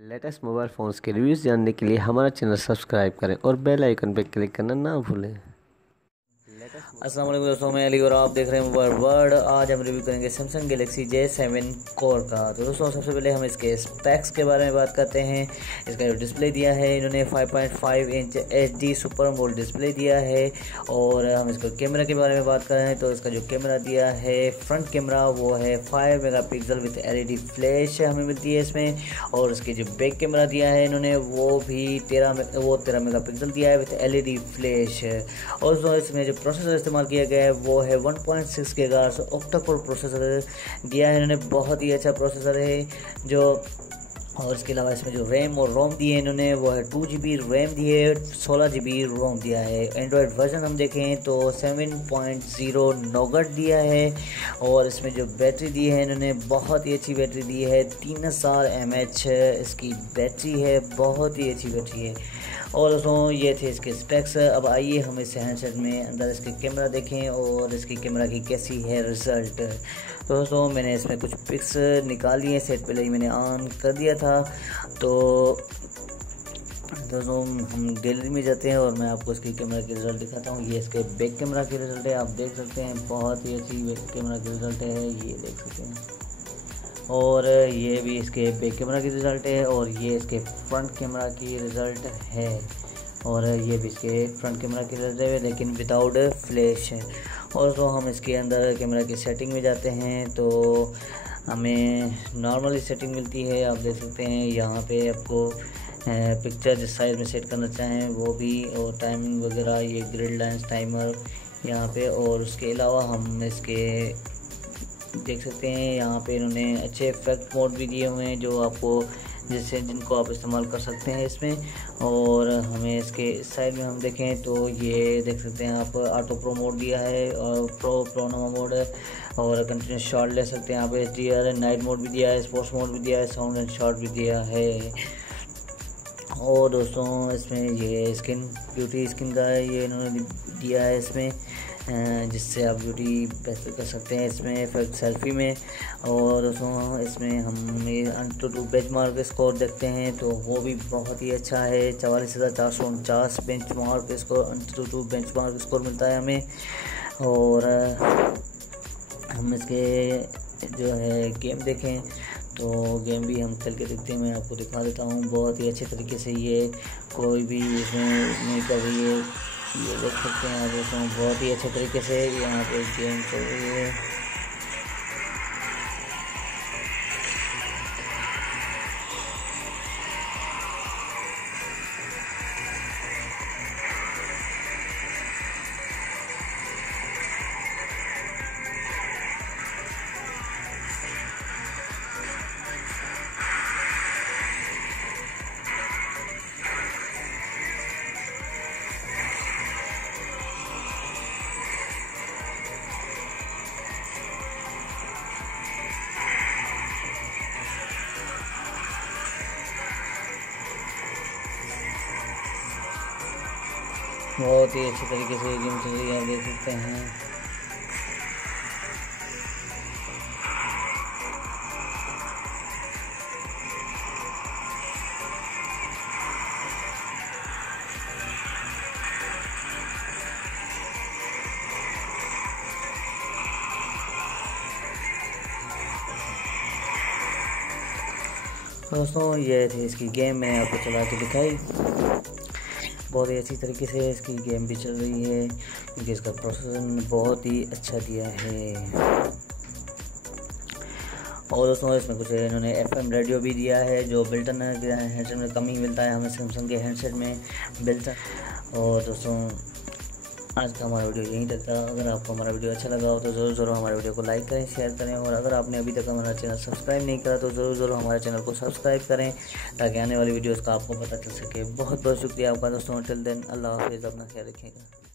Latest mobile phones के reviews जानने के लिए हमारा चैनल सब्सक्राइब करें और बेल आइकन पर क्लिक करना ना भूलें। अस्सलाम वालेकुम दोस्तों, मैं अली और आप देख रहे हैं मोबाइल वर्ल्ड। आज हम रिव्यू करेंगे सैमसंग गैलेक्सी J7 कोर का। तो दोस्तों सबसे पहले हम इसके स्पेक्स के बारे में बात करते हैं। इसका जो डिस्प्ले दिया है इन्होंने 5.5 inch HD super AMOLED display दिया है। और हम इसको कैमरा के बारे में बात करें तो इसका जो कैमरा दिया है फ्रंट कैमरा वो है 5 मेगापिक्सल विथ LED फ्लैश हमें मिलती है इसमें। और इसके जो बैक कैमरा दिया है इन्होंने वो भी 13 मेगापिक्सल दिया है विथ LED फ्लैश। और दोस्तों इसमें जो प्रोसेसर इस्तेमाल किया गया है वो है 1.6 गीगाहर्ट्ज़ ऑक्टा कोर प्रोसेसर दिया है इन्होंने। बहुत ही अच्छा प्रोसेसर है जो। और इसके अलावा इसमें जो रैम और रोम दिए हैं इन्होंने वो है 2GB रैम दी है, 16GB रोम दिया है। एंड्रॉयड वर्जन हम देखें तो 7.0 नोगट दिया है। और इसमें जो बैटरी दी है इन्होंने बहुत ही अच्छी बैटरी दी है, 3000 mAh इसकी बैटरी है, बहुत ही अच्छी बैटरी है। और दोस्तों ये थे इसके स्पेक्स। अब आइए हम इस हैंडसेट में अंदर इसके कैमरा देखें और इसकी कैमरा की कैसी है रिज़ल्ट। तो दोस्तों मैंने इसमें कुछ पिक्स निकाल लिए, सेट पहले ही मैंने ऑन कर दिया था। तो दोस्तों हम गैलरी में जाते हैं और मैं आपको इसकी कैमरा की रिज़ल्ट दिखाता हूँ। ये इसके बैक कैमरा की रिज़ल्ट है, आप देख सकते हैं बहुत ही अच्छी बैक कैमरा की रिज़ल्ट है, ये देख सकते हैं। और ये भी इसके बैक कैमरा की रिज़ल्ट है और ये इसके फ्रंट कैमरा की रिज़ल्ट है। और ये भी इसके फ्रंट कैमरा की रिज़ल्ट है लेकिन विदाउट फ्लैश है। और तो हम इसके अंदर कैमरा की सेटिंग में जाते हैं तो हमें नॉर्मली सेटिंग मिलती है, आप देख सकते हैं यहाँ पे आपको पिक्चर जिस साइज़ में सेट करना चाहें वो भी, और टाइमिंग वगैरह, ये ग्रिड लाइन्स टाइमर यहाँ पे। और उसके अलावा हम इसके देख सकते हैं यहाँ पे इन्होंने अच्छे इफेक्ट मोड भी दिए हुए हैं जो आपको जिनको आप इस्तेमाल कर सकते हैं इसमें। और हमें इसके इस साइड में हम देखें तो ये देख सकते हैं आप ऑटो प्रो मोड दिया है और प्रोनोमा मोड है। और कंटिन्यूस शॉट ले सकते हैं आप, HDR नाइट मोड भी दिया है, स्पोर्ट्स मोड भी दिया है, साउंड एंड शॉट भी दिया है। और दोस्तों इसमें ये स्किन ब्यूटी स्किन का है, ये इन्होंने दिया है इसमें जिससे आप ब्यूटी बेहतर कर सकते हैं इसमें इफेक्ट सेल्फी में। और दोस्तों इसमें हम AnTuTu बेंचमार्क स्कोर देखते हैं तो वो भी बहुत ही अच्छा है, 44,449 benchmark score AnTuTu benchmark score मिलता है हमें। और हम इसके जो है गेम देखें तो गेम भी हम खेल के देखते हैं, मैं आपको दिखा देता हूँ। बहुत ही अच्छे तरीके से ये कोई भी इसमें नहीं कर रही है, ये देख सकते हैं आप दोस्तों, बहुत ही अच्छे तरीके से यहाँ पे गेम चल रही है। बहुत ही अच्छे तरीके से गेम चल रही है, आप देख सकते हैं। दोस्तों ये थी इसकी गेम, मैं आपको चला के दिखाई। बहुत ही अच्छी तरीके से इसकी गेम भी चल रही है क्योंकि इसका प्रोसेसर बहुत ही अच्छा दिया है। और दोस्तों इसमें कुछ इन्होंने FM रेडियो भी दिया है जो बिल्टन हैंडसेट में कम ही मिलता है हमें सैमसंग के हैंडसेट में बिल्टन। और दोस्तों आज का हमारा वीडियो यहीं तक था। अगर आपको हमारा वीडियो अच्छा लगा हो तो ज़रूर हमारे वीडियो को लाइक करें, शेयर करें। और अगर आपने अभी तक हमारा चैनल सब्सक्राइब नहीं करा तो ज़रूर हमारे चैनल को सब्सक्राइब करें ताकि आने वाली वीडियोज़ का आपको पता चल सके। बहुत बहुत शुक्रिया आपका दोस्तों। टिल देन अल्लाह हाफिज़, अपना ख्याल रखिएगा।